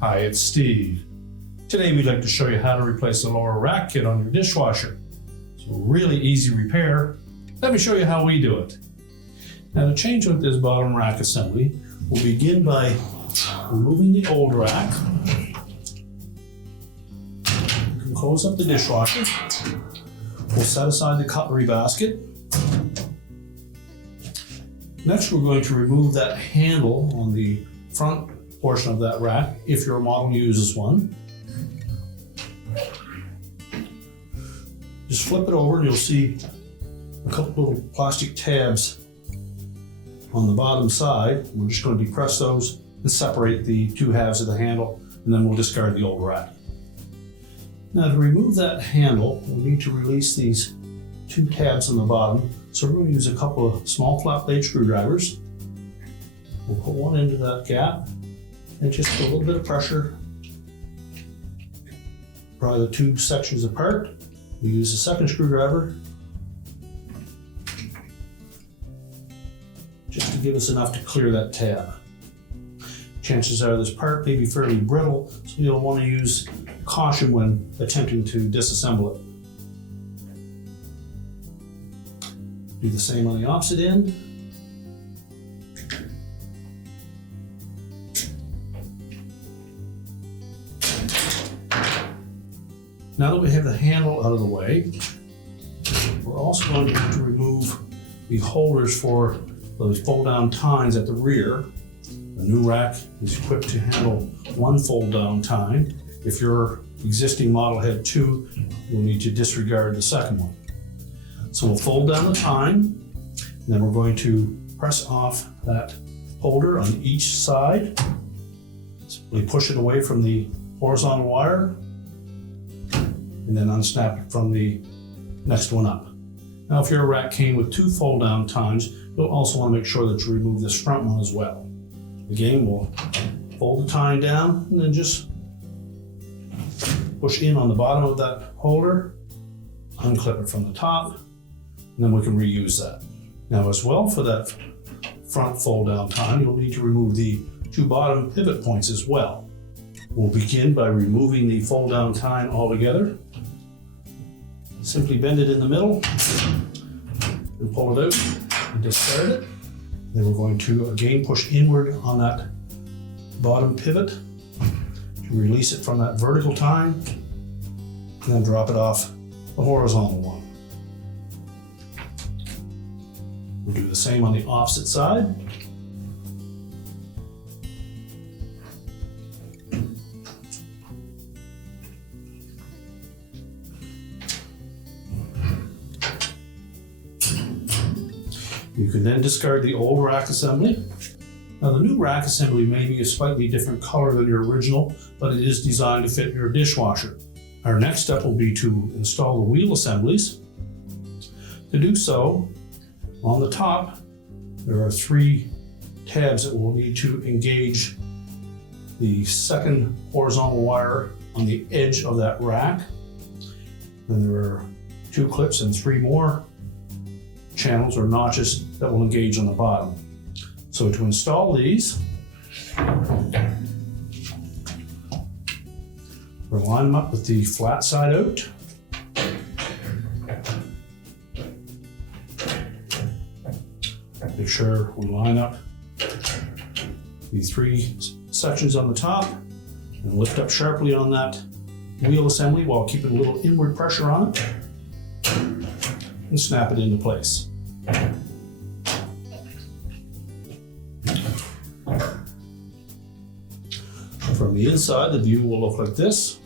Hi, it's Steve. Today we'd like to show you how to replace the lower rack kit on your dishwasher. It's a really easy repair. Let me show you how we do it. Now to change out this bottom rack assembly, we'll begin by removing the old rack. You can close up the dishwasher. We'll set aside the cutlery basket. Next, we're going to remove that handle on the front portion of that rack, if your model uses one. Just flip it over and you'll see a couple little plastic tabs on the bottom side. We're just going to depress those and separate the two halves of the handle, and then we'll discard the old rack. Now to remove that handle, we'll need to release these two tabs on the bottom. So we're going to use a couple of small flat blade screwdrivers. We'll put one into that gap and just put a little bit of pressure. Pry the two sections apart. We use a second screwdriver just to give us enough to clear that tab. Chances are this part may be fairly brittle, so you'll want to use caution when attempting to disassemble it. Do the same on the opposite end. Now that we have the handle out of the way, we're also going to have to remove the holders for those fold-down tines at the rear. The new rack is equipped to handle one fold-down tine. If your existing model had two, you'll need to disregard the second one. So we'll fold down the tine, and then we're going to press off that holder on each side. Simply push it away from the horizontal wire, and then unsnap it from the next one up. Now, if your rack came with two fold-down tines, you'll also want to make sure that you remove this front one as well. Again, we'll fold the tine down and then just push in on the bottom of that holder, unclip it from the top, and then we can reuse that. Now as well, for that front fold-down tine, you'll need to remove the two bottom pivot points as well. We'll begin by removing the fold-down tine altogether. Simply bend it in the middle and pull it out and discard it. Then we're going to again push inward on that bottom pivot to release it from that vertical tine, and then drop it off the horizontal one. We'll do the same on the opposite side. You can then discard the old rack assembly. Now the new rack assembly may be a slightly different color than your original, but it is designed to fit your dishwasher. Our next step will be to install the wheel assemblies. To do so, on the top, there are three tabs that we'll need to engage the second horizontal wire on the edge of that rack. Then there are two clips and three more channels or notches that will engage on the bottom. So to install these, we'll line them up with the flat side out. Make sure we line up the three sections on the top and lift up sharply on that wheel assembly while keeping a little inward pressure on it, and snap it into place. From the inside, the view will look like this.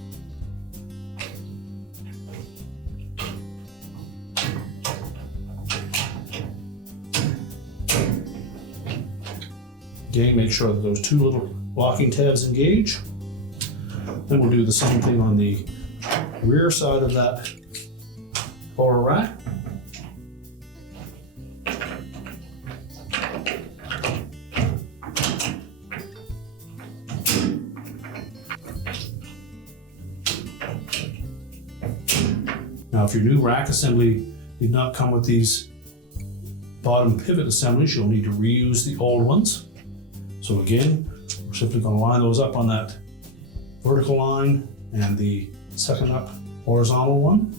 Again, make sure that those two little locking tabs engage. Then we'll do the same thing on the rear side of that lower rack. Now, if your new rack assembly did not come with these bottom pivot assemblies, you'll need to reuse the old ones. So again, we're simply going to line those up on that vertical line and the second up horizontal one.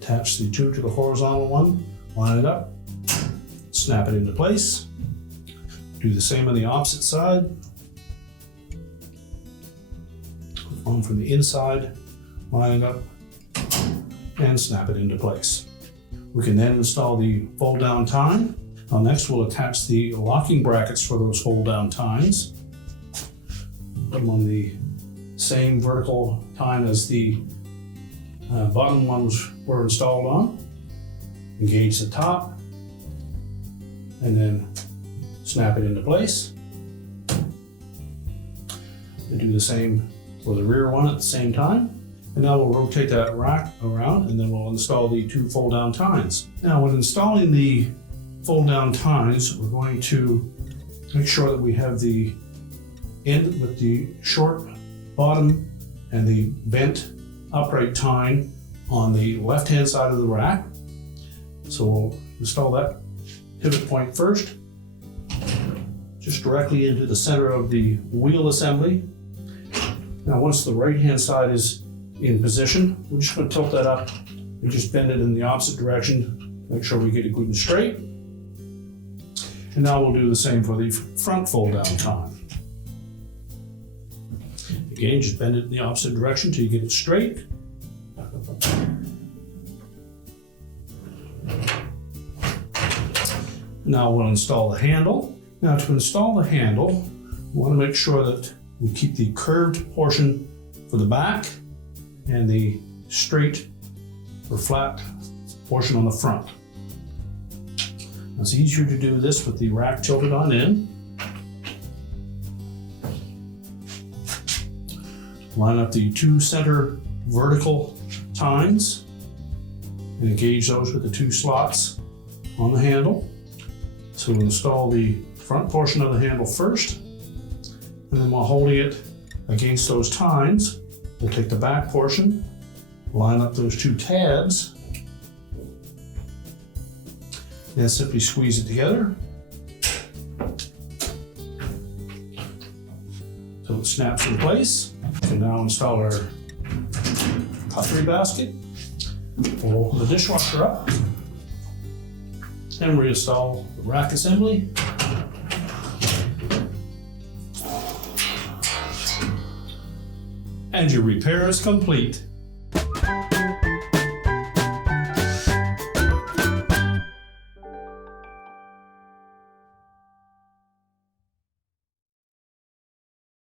Attach the two to the horizontal one, line it up, snap it into place. Do the same on the opposite side. One from the inside, line it up, and snap it into place. We can then install the fold down tine. Now next we'll attach the locking brackets for those fold down tines. Put them on the same vertical tine as the bottom ones were installed on. Engage the top and then snap it into place. And do the same for the rear one at the same time. And now we'll rotate that rack around and then we'll install the two fold down tines. Now when installing the fold down tines, we're going to make sure that we have the end with the short bottom and the bent upright tine on the left hand side of the rack. So we'll install that pivot point first, just directly into the center of the wheel assembly. Now once the right hand side is in position, we're just going to tilt that up and just bend it in the opposite direction, make sure we get it good and straight. And now we'll do the same for the front fold down tine. Again, just bend it in the opposite direction till you get it straight. Now we'll install the handle. Now to install the handle, we want to make sure that we keep the curved portion for the back and the straight or flat portion on the front. It's easier to do this with the rack tilted on in. Line up the two center vertical tines and engage those with the two slots on the handle. So we'll install the front portion of the handle first, and then while holding it against those tines, we'll take the back portion, line up those two tabs, and simply squeeze it together so it snaps in place. We can now install our cutlery basket, pull the dishwasher up, and reinstall the rack assembly. And your repair is complete.